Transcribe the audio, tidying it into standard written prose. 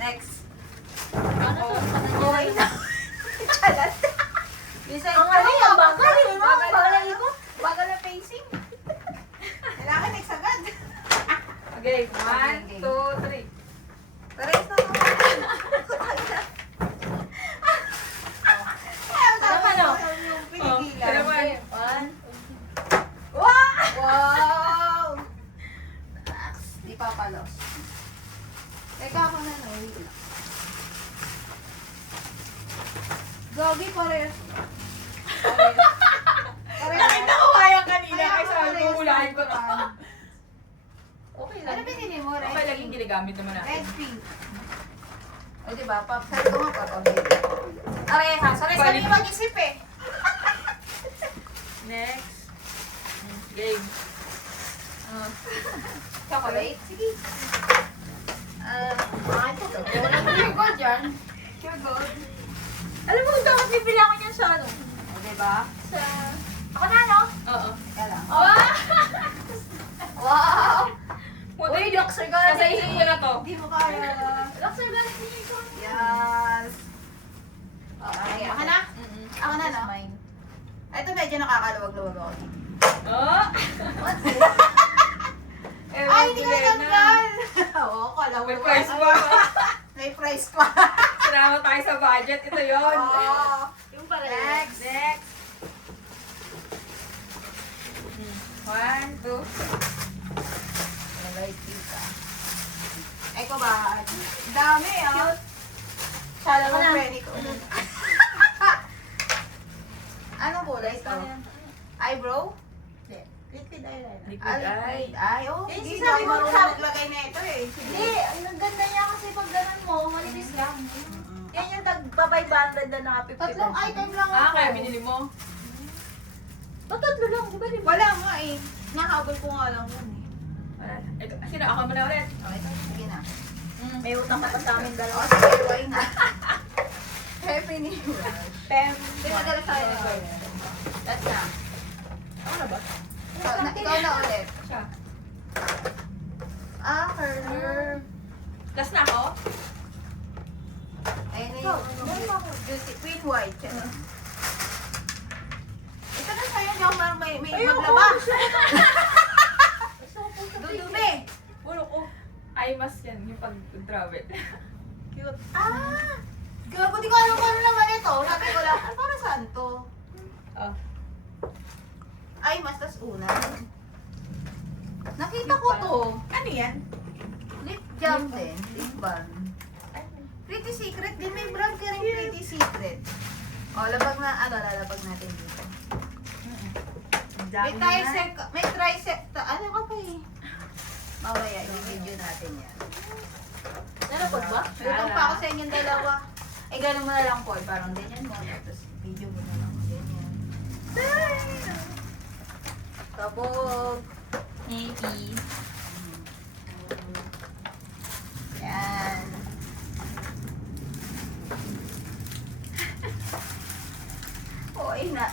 Next. Ano to? Oh, ina. Chalat. Bisa Ang ano yan, bagal eh, no? Bagal mo. Bagal na pacing. Kailangan next agad. Okay, 1, 2, 3. Pares na naman. Tama, no? Yung Oh, pinigilan. naman. One. Wow! Di papalos. Teka ako na, no? Wait lang. Gogi, pares. Nakita ko kaya kanina kaya sabi ko hulahin ko to. Okay Ano lang. binili mo, Red? Okay lang yung ginagamit naman natin. Red pink. O, diba? Sabi ko nga, papabili. Areha. Sorry, sabi mag-isip eh. Next. Game. Chocolate? Sige. Ito to. Pure gold dyan. Pure gold. Alam mo kung dapat bibili ako niyan sa ano? O, diba? Sa... Ako na, no? Oo. Teka lang. Wow! Wow! Uy, Luxor Garden. Nasa isip ko na to. Hindi mo kaya. Luxor Garden niya ito. Yes. Okay, ako na? Ako na, no? Mine. Ito medyo nakakaluwag-luwag ako. Oh! What's this? Ay, hindi ko natanggal! Oo, kala ko. May price pa. May price pa. Sinama tayo sa budget. Ito yun. Oo. Yung pala. Next. Next. 1, 2. Light pink ah. Ay ko ba? Dami ah. Cute. Sala mo Ako na. penny ko. Anong kulay ito? Eyebrow? Liquid eyeliner. Liquid eye. Ay, oh. Eh, Hindi sabi ako mo, marunong sabi- maglagay na ito eh. Hindi, ang ganda niya kasi pag ganun mo, manipis lang. Yan yung tagpa-500 na naka 50 Tatlong item lang ako. Kaya binili mo? Ba't tatlo lang? Di ba di ba? Wala nga eh. Nahabol ko nga lang yun eh. Wala. Ito. Sino? Ako muna ulit. Okay, sige na. May utang ka pa sa amin O, dalawa. sige, why na? Happy New Year. Pem. Di madala tayo ni Gordon. That's na. Ako na ba? Ikaw na ulit. Siya. Curler. Last na ako? Ayun na Ikaw, yung meron ako. juicy, queen white. Ito na sa'yo, hindi ako may Ayoko. maglaba. Gusto ko po sa Dudumi. Ulo ko. Eye mask yan. Yung pag-travel. Cute. Ah! Gago, di ko alam kung ano naman ito. Sabi ko lang, para saan to? Oh. Ay, mas tas una. Nakita ko to. Ano yan? Lip jam din. Lip balm. Pretty Secret din. May brand ka rin Pretty Secret. O, labag na, lalabag natin dito. May tricep, ano ka pa eh? Mamaya, i-video natin yan. Narapag ba? Utang pa ako sa inyong dalawa. Eh, gano'n mo na lang po. Parang ganyan mo. Tapos, video mo na lang. Ganyan. Kabog. Maybe. Yan. Oo, ina.